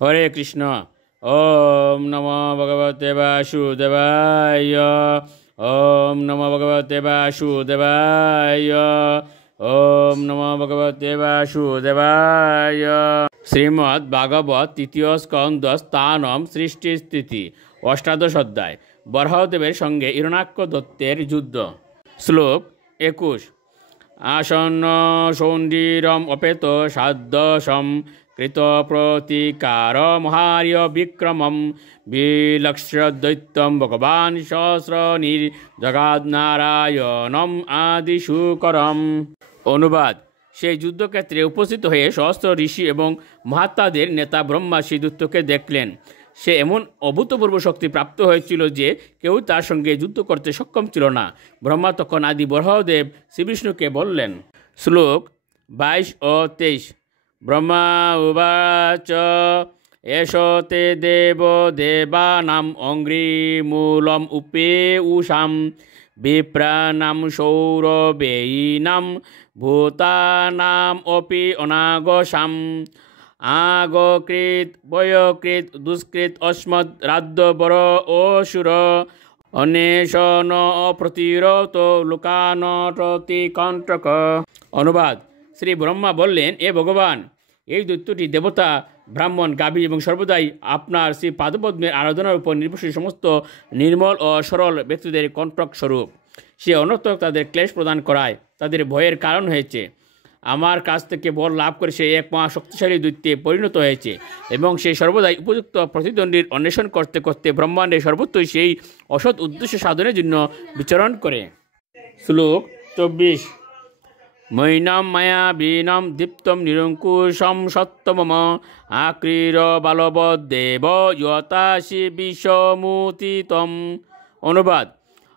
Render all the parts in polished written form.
হরে কৃষ্ণ। ওম নমো ভগবতে বাসুদেবায়। ওম নমো ভগবতে বাসুদেবায়। ওম নমো ভগবতে বাসুদেবায়। শ্রীমদ্ ভাগবত তৃতীয় স্কন্দ স্থানম সৃষ্টি স্থিতি অষ্টাদশ অধ্যায়। বরাহদেবের সঙ্গে হিরণ্যাক্ষ দত্তের যুদ্ধ। শ্লোক 21। আসন্ন সৌন্দীরম অপেত সাধ্যসম কৃত প্রতিকার মহার্য বিক্রমম বিলক্ষ্য দৈত্যম ভগবান সহস্র নির্জগাদ নারায়ণম আদিশুকরম। অনুবাদ: সেই যুদ্ধক্ষেত্রে উপস্থিত হয়ে সহস্র ঋষি এবং মহাত্মাদের নেতা ব্রহ্মা সেই দৈত্যকে দেখলেন। সে এমন অভূতপূর্ব শক্তি প্রাপ্ত হয়েছিল যে কেউ তার সঙ্গে যুদ্ধ করতে সক্ষম ছিল না। ব্রহ্মা তখন আদি বরাহদেব শ্রীবিষ্ণুকে বললেন। শ্লোক 22 ও 23। ব্রহ্মা উবাচ এষ তে দেব দেবানাম অঙ্ঘ্রিমূলম উপে উষাম বিপ্রানাম সৌরভেয়ীনাম ভূতানাম অপি অনাগসাম আগকৃত বয়কৃত দুষ্কৃত অস্মৎ রাজ্য বর অসুর অন্বেষণ প্রতিরত লোকানটতি কণ্টক। অনুবাদ: শ্রী ব্রহ্মা বললেন, এ ভগবান, এই দৈত্যটি দেবতা, ব্রাহ্মণ, গাভী এবং সর্বদাই আপনার শ্রী পাদপদ্মের আরাধনার উপর নির্ভরশীল সমস্ত নির্মল ও সরল ব্যক্তিদের কণ্টক স্বরূপ। সে অনর্থক তাদের ক্লেশ প্রদান করায় তাদের ভয়ের কারণ হয়েছে। আমার কাছ থেকে বল লাভ করে সে এক মহা শক্তিশালী দৈত্যে পরিণত হয়েছে এবং সে সর্বদাই উপযুক্ত প্রতিদ্বন্দ্বীর অন্বেষণ করতে করতে ব্রহ্মাণ্ডে সর্বত্রই সেই অসৎ উদ্দেশ্য সাধনের জন্য বিচরণ করে। শ্লোক 24। মৈনাম মায়া বীনম দীপ্তম নিরঙ্কুশম সত্যমম আক্রীর বালবদেব যতাসি বিষমূতিতম। অনুবাদ: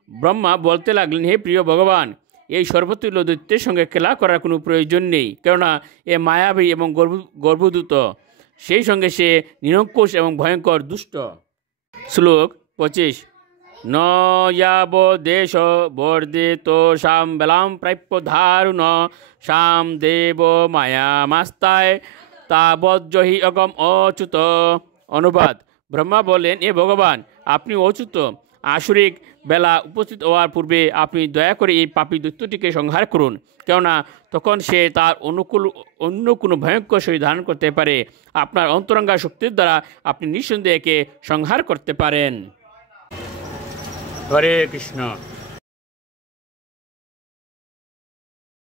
ব্রহ্মা বলতে লাগলেন, হে প্রিয় ভগবান, এই সর্বতুল্য দৈত্যের সঙ্গে খেলা করার কোনো প্রয়োজন নেই, কেননা এ মায়াবী এবং গর্ভদূত, সেই সঙ্গে সে নিরঙ্কুশ এবং ভয়ঙ্কর দুষ্ট। শ্লোক 25। ন যাব দেশ বর্ধিত শাম বেলাম প্রাপ্য ধারুণ শাম দেব মায়ামাস্তায় তাবজ্জহি অগম অচ্যুত। অনুবাদ: ব্রহ্মা বললেন, এ ভগবান, আপনি অচ্যুত। আসুরিক বেলা উপস্থিত হওয়ার পূর্বে আপনি দয়া করে এই পাপী দৈত্যটিকে সংহার করুন, কেননা তখন সে তার অন্য কোনো ভয়ঙ্কর শরীর ধারণ করতে পারে। আপনার অন্তরঙ্গা শক্তির দ্বারা আপনি নিঃসন্দেহে একে সংহার করতে পারেন। হরে কৃষ্ণ।